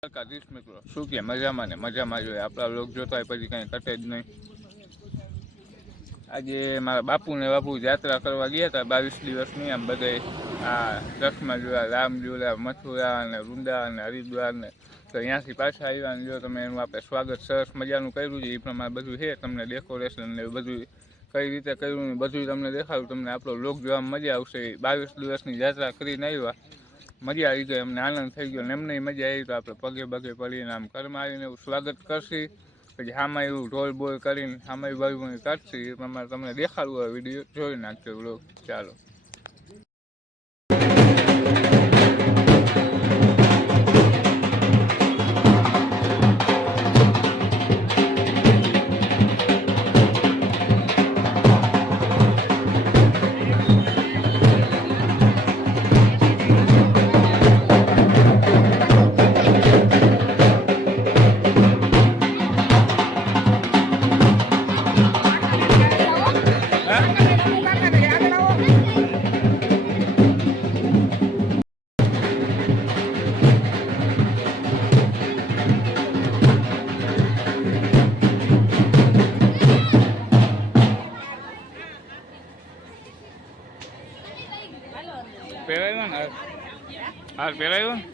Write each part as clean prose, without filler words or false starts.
મિત્રો શું કે મજામાં ને મજામાં જોઈએ આપણા લોક જોતા હોય પછી કંઈ કટે જ નહીં. આજે મારા બાપુ યાત્રા કરવા ગયા હતા 22 દિવસની. આમ બધે આ દક્ષમાં જોયા, રામ જોયા, મથુરા અને વૃંદા અને હરિદ્વાર ને, તો અહીંયાથી પાછા આવ્યા અને જો તમે એનું આપણે સ્વાગત સરસ મજાનું કર્યું છે. એ પ્રમાણે બધું છે, તમને ડેકોરેશન ને બધું કઈ રીતે કર્યું બધું તમને દેખાડું. તમને આપણો લોક જોવામાં મજા આવશે. 22 દિવસની યાત્રા કરીને આવ્યા, મજા આવી ગઈ, અમને આનંદ થઈ ગયો ને એમને મજા આવી. તો આપણે પગે પગે પડીને આમ ઘરમાં આવીને એવું સ્વાગત કરશી, પછી આમાં એવું ઢોલ બોલ કરીને આમાં બાજુ કાઢશે. એ પ્રમાણે તમને દેખાડવું હોય વિડીયો જોઈ નાખજો બ્લોગ. ચાલો. પહેરાયો ને હાર પહેરાયો ને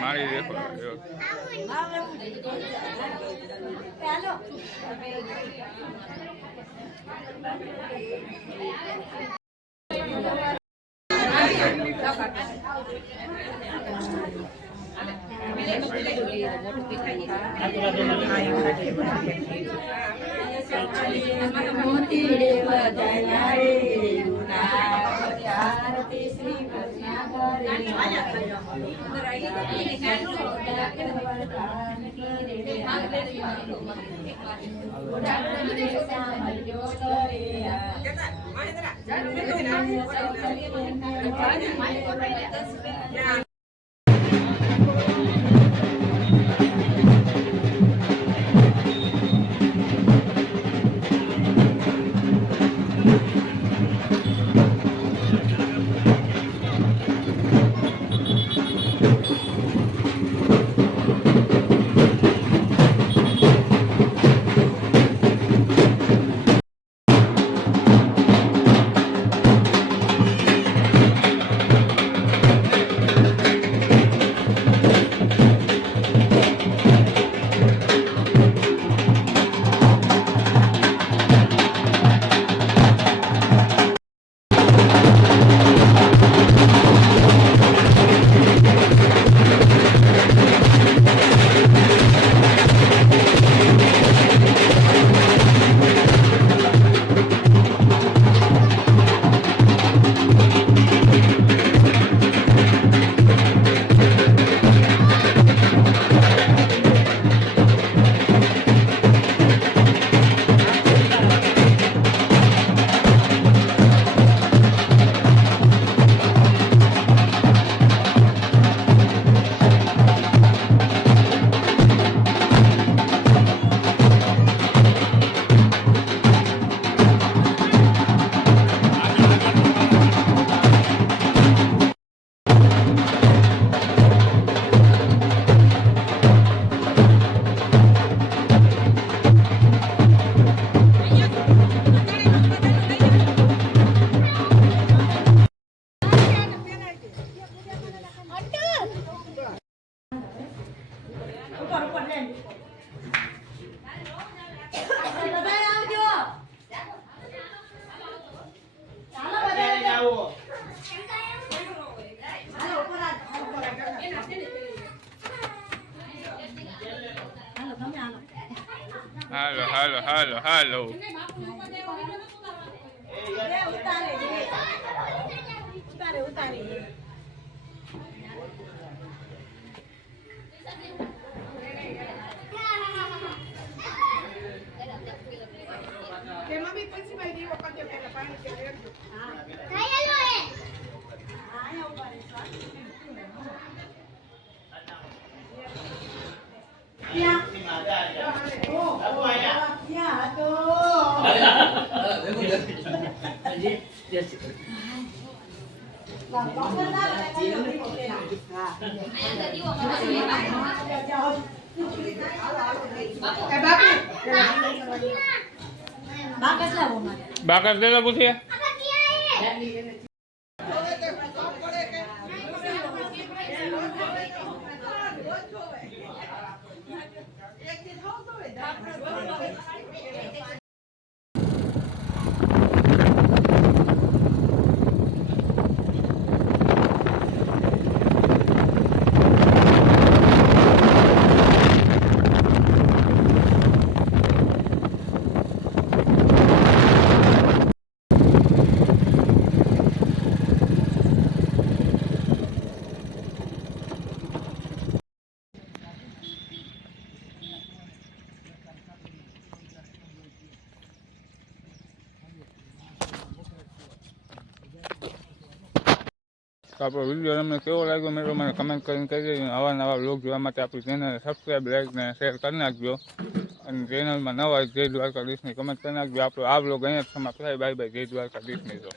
મારી દેખો હાલો હાલો હાલો હાલો બાકસ દે તો પૂછીએ તો આપણો વિડીયો તમને કેવો લાગ્યો મિત્રો મને કમેન્ટ કરીને કહી દેજો. આવા નવા વ્લોગ જોવા માટે આપણી ચેનલને સબસ્ક્રાઈબ લાઈક ને શેર કરી નાખજો અને ચેનલમાં નવા જય દ્વારકાધીશની કમેન્ટ કરી નાખજો. આપણો આ વ્લોગ અહીંયા જ સમાપ્ત થાય. બાય બાય, જય દ્વારકાધીશ મિત્રો.